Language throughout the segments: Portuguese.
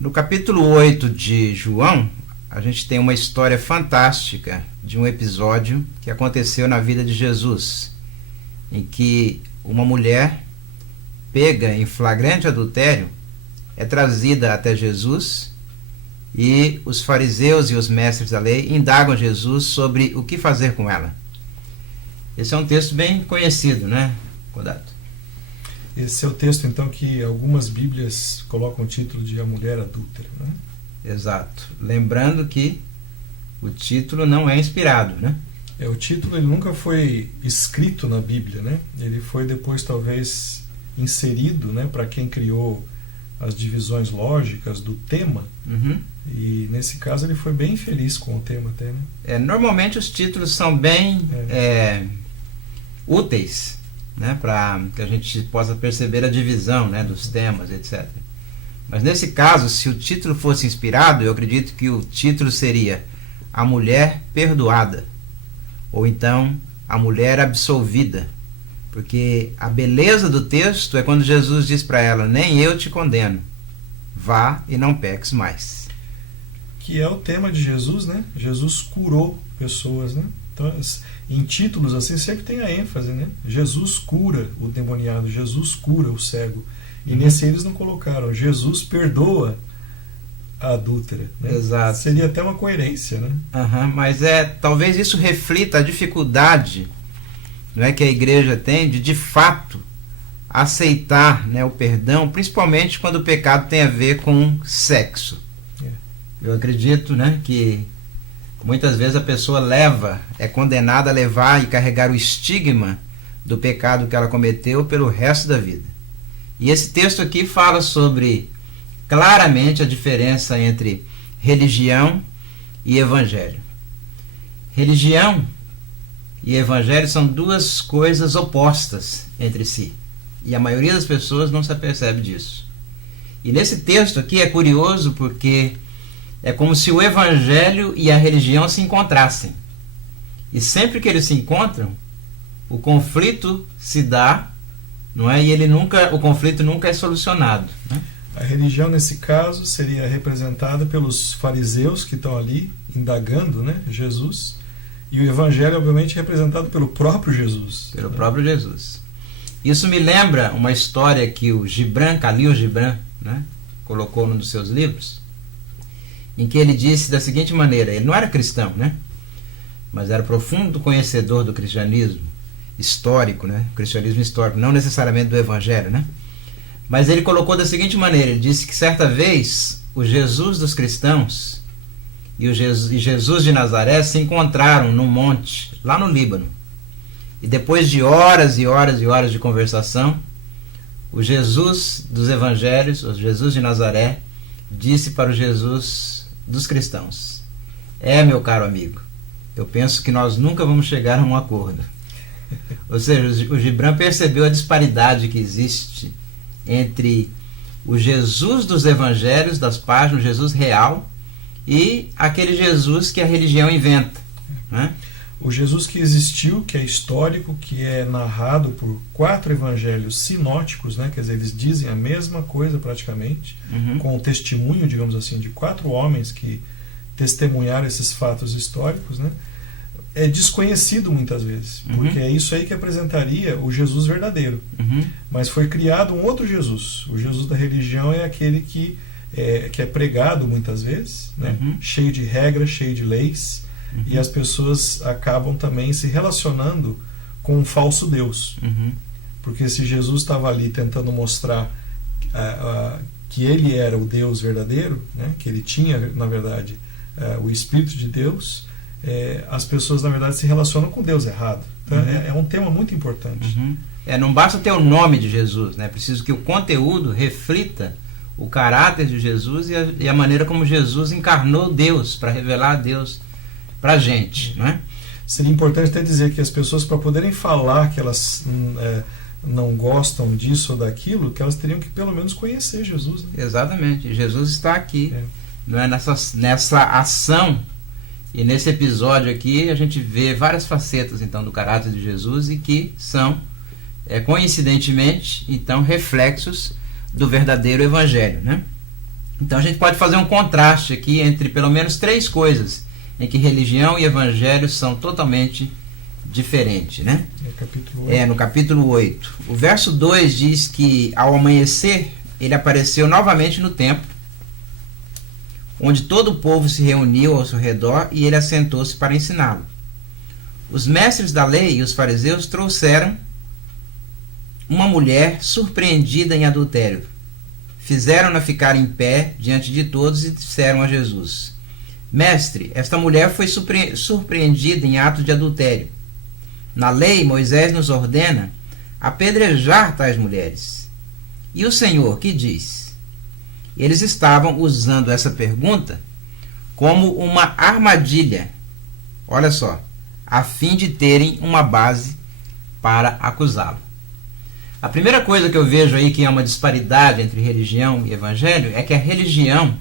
No capítulo 8 de João, a gente tem uma história fantástica de um episódio que aconteceu na vida de Jesus, em que uma mulher pega em flagrante adultério é trazida até Jesus e os fariseus e os mestres da lei indagam Jesus sobre o que fazer com ela. Esse é um texto bem conhecido, né, Kodato? Esse é o texto, então, que algumas bíblias colocam o título de A Mulher Adúltera, né? Exato. Lembrando que o título não é inspirado, né? O título ele nunca foi escrito na Bíblia, né? Ele foi depois, talvez, inserido, né, para quem criou as divisões lógicas do tema. Uhum. E, nesse caso, ele foi bem feliz com o tema até, né? Normalmente os títulos são bem úteis, né, para que a gente possa perceber a divisão, né, dos temas, etc. Mas nesse caso, se o título fosse inspirado, eu acredito que o título seria A Mulher Perdoada, ou então A Mulher Absolvida, porque a beleza do texto é quando Jesus diz para ela: nem eu te condeno, vá e não peques mais. Que é o tema de Jesus, né? Jesus curou pessoas, né? Então, em títulos assim sempre tem a ênfase, né? Jesus cura o demoniado, Jesus cura o cego. E nesse eles não colocaram Jesus perdoa a adúltera, né? Exato. Seria até uma coerência, né? Mas talvez isso reflita a dificuldade, não é, que a igreja tem de fato aceitar, né, o perdão, principalmente quando o pecado tem a ver com sexo. Eu acredito, né, que muitas vezes a pessoa é condenada a levar e carregar o estigma do pecado que ela cometeu pelo resto da vida. E esse texto aqui fala sobre claramente a diferença entre religião e evangelho. Religião e evangelho são duas coisas opostas entre si. E a maioria das pessoas não se apercebe disso. E nesse texto aqui é curioso porque é como se o evangelho e a religião se encontrassem. E sempre que eles se encontram, o conflito se dá, não é? E o conflito nunca é solucionado, né? A religião, nesse caso, seria representada pelos fariseus que estão ali indagando, né, Jesus, e o evangelho, obviamente, é representado pelo próprio Jesus. Pelo próprio Jesus. Isso me lembra uma história que o Khalil Gibran, né, colocou num dos seus livros, em que ele disse da seguinte maneira: ele não era cristão, né, mas era profundo conhecedor do cristianismo histórico, né, cristianismo histórico, não necessariamente do evangelho, né, mas ele colocou da seguinte maneira: ele disse que certa vez o Jesus dos cristãos e Jesus de Nazaré se encontraram num monte lá no Líbano, e depois de horas e horas e horas de conversação, o Jesus dos evangelhos, o Jesus de Nazaré, disse para o Jesus dos cristãos: meu caro amigo, eu penso que nós nunca vamos chegar a um acordo. Ou seja, o Gibran percebeu a disparidade que existe entre o Jesus dos evangelhos, das páginas, o Jesus real, e aquele Jesus que a religião inventa, né? O Jesus que existiu, que é histórico, que é narrado por 4 evangelhos sinóticos, né? Quer dizer, eles dizem a mesma coisa praticamente, com o testemunho, digamos assim, de 4 homens que testemunharam esses fatos históricos, né? É desconhecido muitas vezes, porque é isso aí que apresentaria o Jesus verdadeiro. Mas foi criado um outro Jesus. O Jesus da religião é aquele que é pregado muitas vezes, né? Cheio de regras, cheio de leis, e as pessoas acabam também se relacionando com um falso Deus. Porque se Jesus estava ali tentando mostrar que ele era o Deus verdadeiro, né? Que ele tinha, na verdade, o Espírito de Deus, as pessoas, na verdade, se relacionam com Deus errado. Então, é um tema muito importante. Não basta ter o nome de Jesus, né? É preciso que o conteúdo reflita o caráter de Jesus e a maneira como Jesus encarnou Deus, para revelar a Deus para a gente, né? Seria importante até dizer que as pessoas, para poderem falar que elas não gostam disso ou daquilo, que elas teriam que pelo menos conhecer Jesus, né? Exatamente. Jesus está aqui, não é? Nessa ação. E nesse episódio aqui a gente vê várias facetas então do caráter de Jesus, e que são coincidentemente então reflexos do verdadeiro evangelho, né? Então a gente pode fazer um contraste aqui entre pelo menos 3 coisas em que religião e evangelho são totalmente diferentes, né? No capítulo 8. O verso 2 diz que ao amanhecer ele apareceu novamente no templo, onde todo o povo se reuniu ao seu redor e ele assentou-se para ensiná-lo. Os mestres da lei e os fariseus trouxeram uma mulher surpreendida em adultério. Fizeram-na ficar em pé diante de todos e disseram a Jesus: Mestre, esta mulher foi surpreendida em ato de adultério. Na lei, Moisés nos ordena apedrejar tais mulheres. E o Senhor, que diz? Eles estavam usando essa pergunta como uma armadilha, olha só, a fim de terem uma base para acusá-lo. A primeira coisa que eu vejo aí que é uma disparidade entre religião e evangelho é que a religião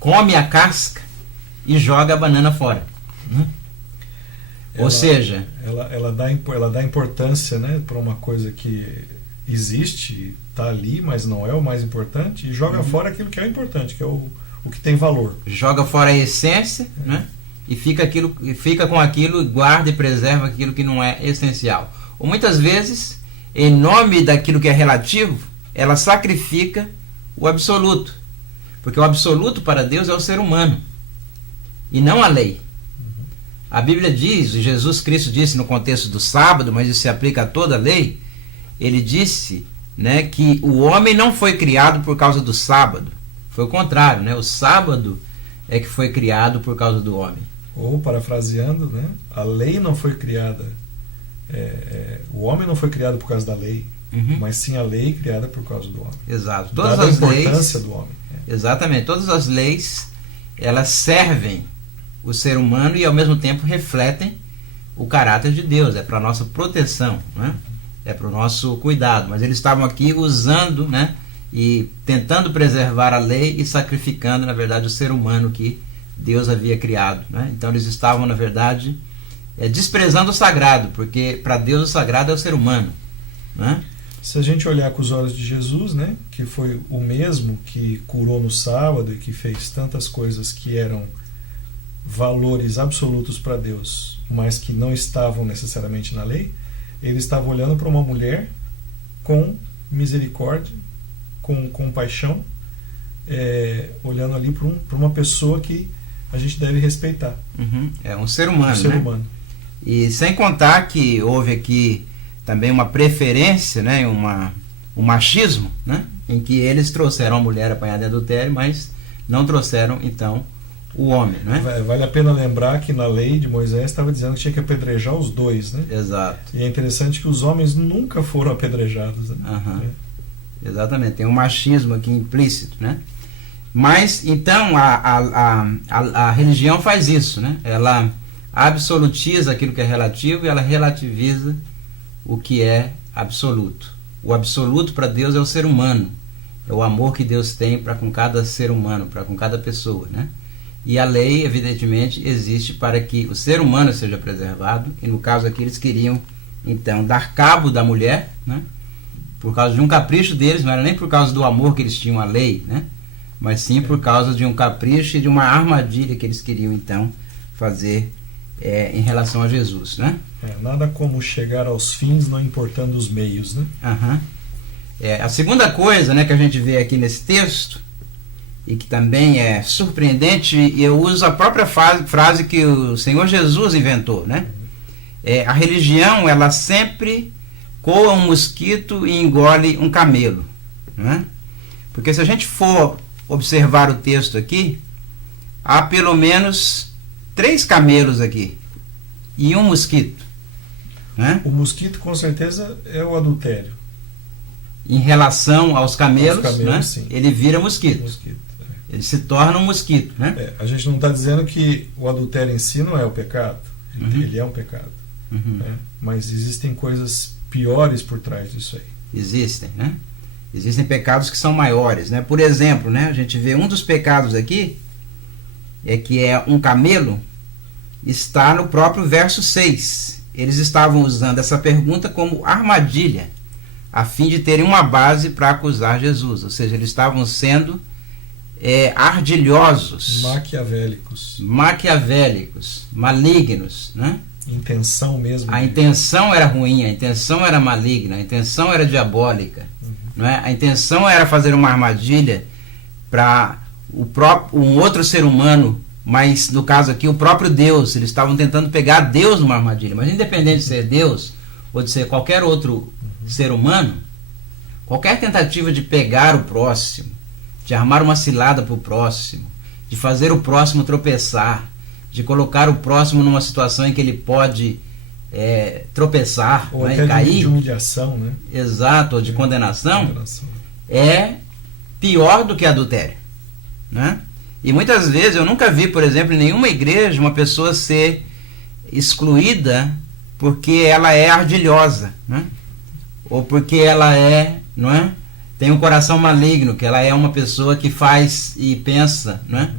come a casca e joga a banana fora. Né? Ou seja... Ela dá importância, né, para uma coisa que existe, está ali, mas não é o mais importante, e joga fora aquilo que é importante, que é o que tem valor. Joga fora a essência, né? E fica com aquilo, guarda e preserva aquilo que não é essencial. Ou muitas vezes, em nome daquilo que é relativo, ela sacrifica o absoluto. Porque o absoluto para Deus é o ser humano, e não a lei. A Bíblia diz, Jesus Cristo disse no contexto do sábado, mas isso se aplica a toda a lei, ele disse, né, que o homem não foi criado por causa do sábado. Foi o contrário, né? O sábado é que foi criado por causa do homem. Ou, parafraseando, né, a lei não foi criada, o homem não foi criado por causa da lei, mas sim a lei criada por causa do homem. Exato. Todas as importância do homem. Exatamente. Todas as leis, elas servem o ser humano e ao mesmo tempo refletem o caráter de Deus. É para a nossa proteção, né? É para o nosso cuidado. Mas eles estavam aqui usando, né, e tentando preservar a lei e sacrificando, na verdade, o ser humano que Deus havia criado, né? Então eles estavam, na verdade, desprezando o sagrado, porque para Deus o sagrado é o ser humano, né? Se a gente olhar com os olhos de Jesus, né, que foi o mesmo que curou no sábado e que fez tantas coisas que eram valores absolutos para Deus, mas que não estavam necessariamente na lei, ele estava olhando para uma mulher com misericórdia, com compaixão, olhando ali para uma pessoa que a gente deve respeitar. É um ser humano, ser humano. E sem contar que houve aqui também uma preferência, né, um machismo, né, em que eles trouxeram a mulher apanhada em adultério, mas não trouxeram, então, o homem, né? Vale a pena lembrar que na lei de Moisés estava dizendo que tinha que apedrejar os dois, né? Exato. E é interessante que os homens nunca foram apedrejados, né? Exatamente, tem um machismo aqui implícito, né? Mas, então, a religião faz isso, né? Ela absolutiza aquilo que é relativo e ela relativiza o que é absoluto. O absoluto para Deus é o ser humano, é o amor que Deus tem para com cada ser humano, para com cada pessoa, né? E a lei, evidentemente, existe para que o ser humano seja preservado, e no caso aqui eles queriam, então, dar cabo da mulher, né? Por causa de um capricho deles, não era nem por causa do amor que eles tinham à lei, né? Mas sim por causa de um capricho e de uma armadilha que eles queriam, então, fazer em relação a Jesus, né? Nada como chegar aos fins, não importando os meios, né? A segunda coisa, né, que a gente vê aqui nesse texto, e que também é surpreendente, e eu uso a própria frase que o Senhor Jesus inventou, né? A religião, ela sempre coa um mosquito e engole um camelo, né? Porque se a gente for observar o texto aqui, há pelo menos 3 camelos aqui e um mosquito, né? O mosquito com certeza é o adultério. Em relação aos camelos, né? Sim. Ele vira mosquito. Ele se torna um mosquito, né? A gente não está dizendo que o adultério em si não é o pecado. Ele é um pecado. Né? Mas existem coisas piores por trás disso aí. Existem, né? Existem pecados que são maiores, né? Por exemplo, né, a gente vê um dos pecados aqui, que é um camelo, está no próprio verso 6. Eles estavam usando essa pergunta como armadilha, a fim de terem uma base para acusar Jesus. Ou seja, eles estavam sendo ardilhosos, maquiavélicos, malignos, né? Intenção mesmo. A intenção era ruim, a intenção era maligna, a intenção era diabólica. Não é? A intenção era fazer uma armadilha para um outro ser humano, mas no caso aqui o próprio Deus. Eles estavam tentando pegar Deus numa armadilha, mas independente de ser Deus ou de ser qualquer outro ser humano, qualquer tentativa de pegar o próximo, de armar uma cilada para o próximo, de fazer o próximo tropeçar, de colocar o próximo numa situação em que ele pode tropeçar, ou né, até e cair, de humilhação, né? Exato, ou de condenação, é pior do que adultério, né? E muitas vezes eu nunca vi, por exemplo, em nenhuma igreja uma pessoa ser excluída porque ela é ardilhosa, né? Ou porque ela não é? Tem um coração maligno, que ela é uma pessoa que faz e pensa, né?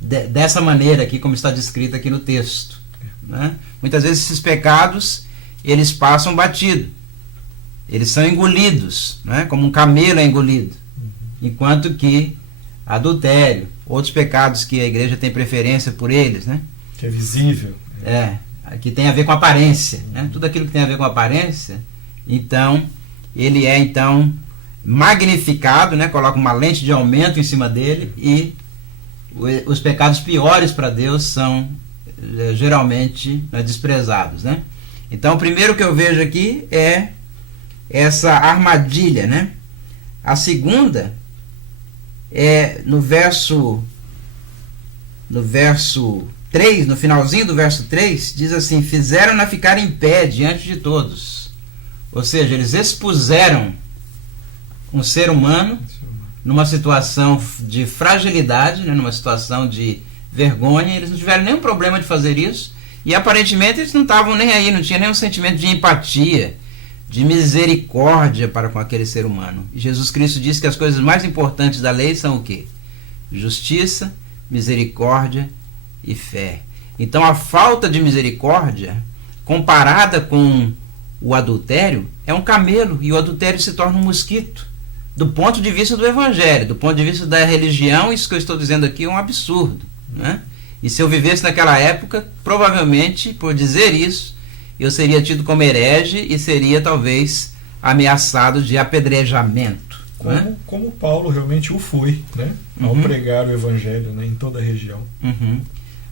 Dessa maneira aqui, como está descrito aqui no texto, né? Muitas vezes esses pecados eles passam batido, eles são engolidos, né? Como um camelo é engolido, enquanto que adultério, outros pecados que a igreja tem preferência por eles, né? Que é visível, que tem a ver com aparência, né? Tudo aquilo que tem a ver com aparência, então ele é então magnificado, né? Coloca uma lente de aumento em cima dele, e os pecados piores para Deus são geralmente desprezados, né? Então o primeiro que eu vejo aqui é essa armadilha, né? A segunda é no verso 3, no finalzinho do verso 3, diz assim: fizeram-na ficar em pé diante de todos. Ou seja, eles expuseram um ser humano numa situação de fragilidade, né, numa situação de vergonha. Eles não tiveram nenhum problema de fazer isso, e aparentemente eles não estavam nem aí, não tinha nenhum sentimento de empatia, de misericórdia para com aquele ser humano. E Jesus Cristo disse que as coisas mais importantes da lei são o quê? Justiça, misericórdia e fé. Então a falta de misericórdia, comparada com o adultério, é um camelo, e o adultério se torna um mosquito. Do ponto de vista do evangelho, do ponto de vista da religião, isso que eu estou dizendo aqui é um absurdo, né? E se eu vivesse naquela época, provavelmente, por dizer isso, eu seria tido como herege e seria talvez ameaçado de apedrejamento. Como Paulo realmente o foi, né? Ao pregar o evangelho, né? Em toda a região.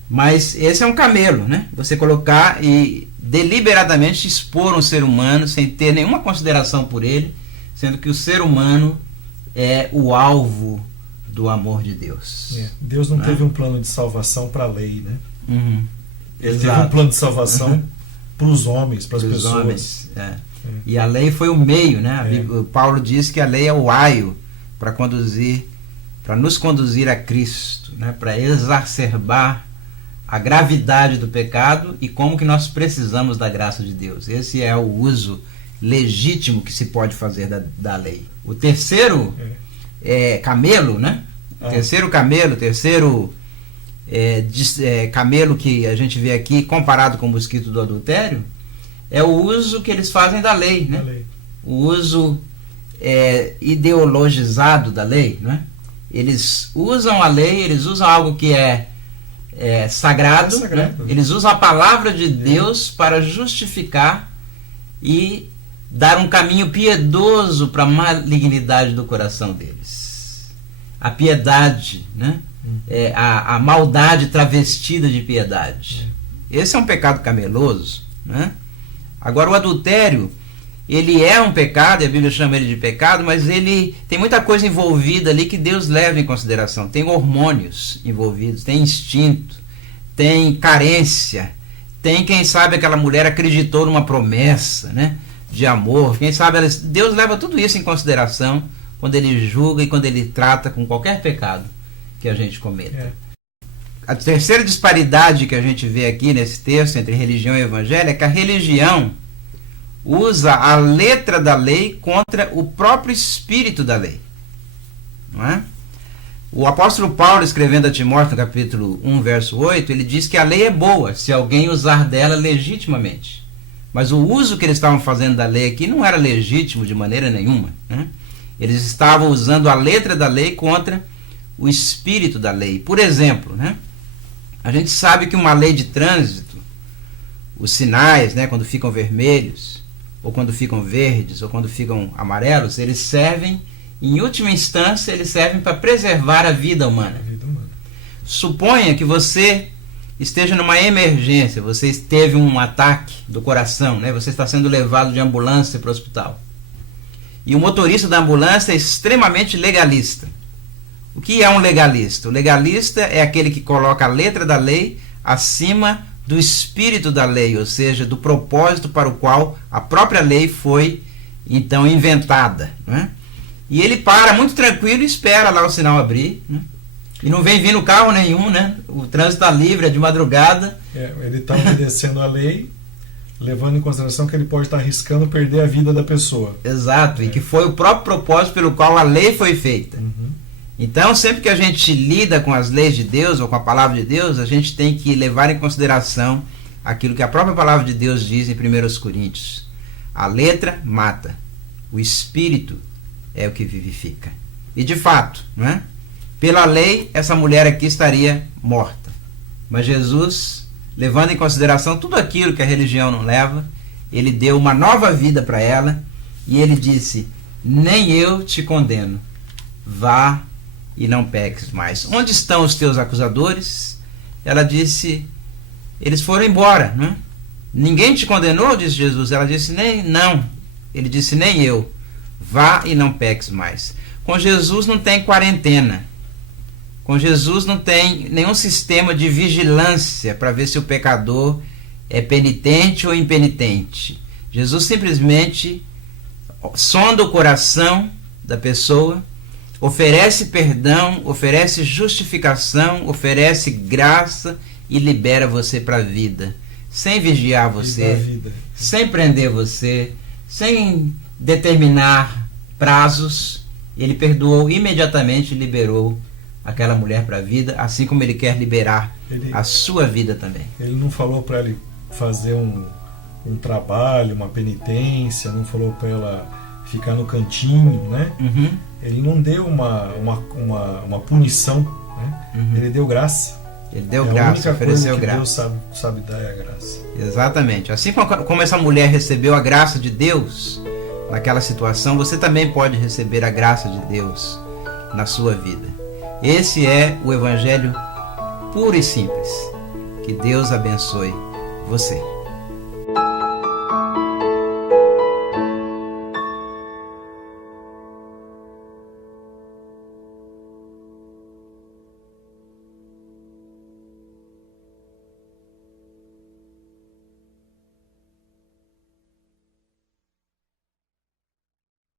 Mas esse é um camelo, né? Você colocar e deliberadamente expor um ser humano sem ter nenhuma consideração por ele, sendo que o ser humano é o alvo do amor de Deus. Deus não teve um plano de salvação para a lei, né? Ele Exato. teve um plano de salvação para os homens, para as pessoas. Homens, E a lei foi o meio, né? Paulo diz que a lei é o aio para nos conduzir a Cristo, né? Para exacerbar a gravidade do pecado e como que nós precisamos da graça de Deus. Esse é o uso legítimo que se pode fazer da lei. O terceiro camelo, né? Terceiro camelo que a gente vê aqui comparado com o mosquito do adultério é o uso que eles fazem da lei, né? O uso ideologizado da lei, né? Eles usam a lei, eles usam algo que é sagrado, né? Eles usam a palavra de Deus para justificar e dar um caminho piedoso para a malignidade do coração deles. A piedade, né? A maldade travestida de piedade. Esse é um pecado cameloso, né? Agora, o adultério, ele é um pecado, e a Bíblia chama ele de pecado, mas ele tem muita coisa envolvida ali que Deus leva em consideração. Tem hormônios envolvidos, tem instinto, tem carência, tem, quem sabe, aquela mulher acreditou numa promessa, né, de amor. Quem sabe Deus leva tudo isso em consideração quando ele julga e quando ele trata com qualquer pecado que a gente cometa. A terceira disparidade que a gente vê aqui nesse texto entre religião e evangelho é que a religião usa a letra da lei contra o próprio espírito da lei, não é? O apóstolo Paulo, escrevendo a Timóteo no capítulo 1, verso 8, ele diz que a lei é boa se alguém usar dela legitimamente. Mas o uso que eles estavam fazendo da lei aqui não era legítimo de maneira nenhuma, né? Eles estavam usando a letra da lei contra o espírito da lei. Por exemplo, né? A gente sabe que uma lei de trânsito, os sinais, né, quando ficam vermelhos, ou quando ficam verdes, ou quando ficam amarelos, eles servem, em última instância, eles servem para preservar a vida humana. Suponha que você esteja numa emergência, você teve um ataque do coração, né? Você está sendo levado de ambulância para o hospital. E o motorista da ambulância é extremamente legalista. O que é um legalista? O legalista é aquele que coloca a letra da lei acima do espírito da lei, ou seja, do propósito para o qual a própria lei foi então inventada, né? E ele para muito tranquilo e espera lá o sinal abrir, né? E não vem vindo carro nenhum, né? O trânsito está livre, é de madrugada. Ele está obedecendo a lei, levando em consideração que ele pode estar arriscando perder a vida da pessoa. Exato, e que foi o próprio propósito pelo qual a lei foi feita. Então, sempre que a gente lida com as leis de Deus ou com a palavra de Deus, a gente tem que levar em consideração aquilo que a própria palavra de Deus diz em 1 Coríntios. A letra mata, o espírito é o que vivifica. E de fato, não é? Pela lei, essa mulher aqui estaria morta. Mas Jesus, levando em consideração tudo aquilo que a religião não leva, ele deu uma nova vida para ela e ele disse: nem eu te condeno, vá e não peques mais. Onde estão os teus acusadores? Ela disse: eles foram embora, né? Ninguém te condenou, disse Jesus. Ela disse: não. Ele disse: nem eu, vá e não peques mais. Com Jesus não tem quarentena. Com Jesus não tem nenhum sistema de vigilância para ver se o pecador é penitente ou impenitente. Jesus simplesmente sonda o coração da pessoa, oferece perdão, oferece justificação, oferece graça e libera você para a vida, sem vigiar você, sem prender você, sem determinar prazos. Ele perdoou imediatamente e liberou aquela mulher para a vida, assim como ele quer liberar a sua vida também. Ele não falou para ele fazer um trabalho, uma penitência, não falou para ela ficar no cantinho, né? Ele não deu uma punição, né? Ele deu graça. Ele deu graça, ofereceu graça. Deus sabe dar a graça. Exatamente. Assim como essa mulher recebeu a graça de Deus naquela situação, você também pode receber a graça de Deus na sua vida. Esse é o Evangelho puro e simples. Que Deus abençoe você.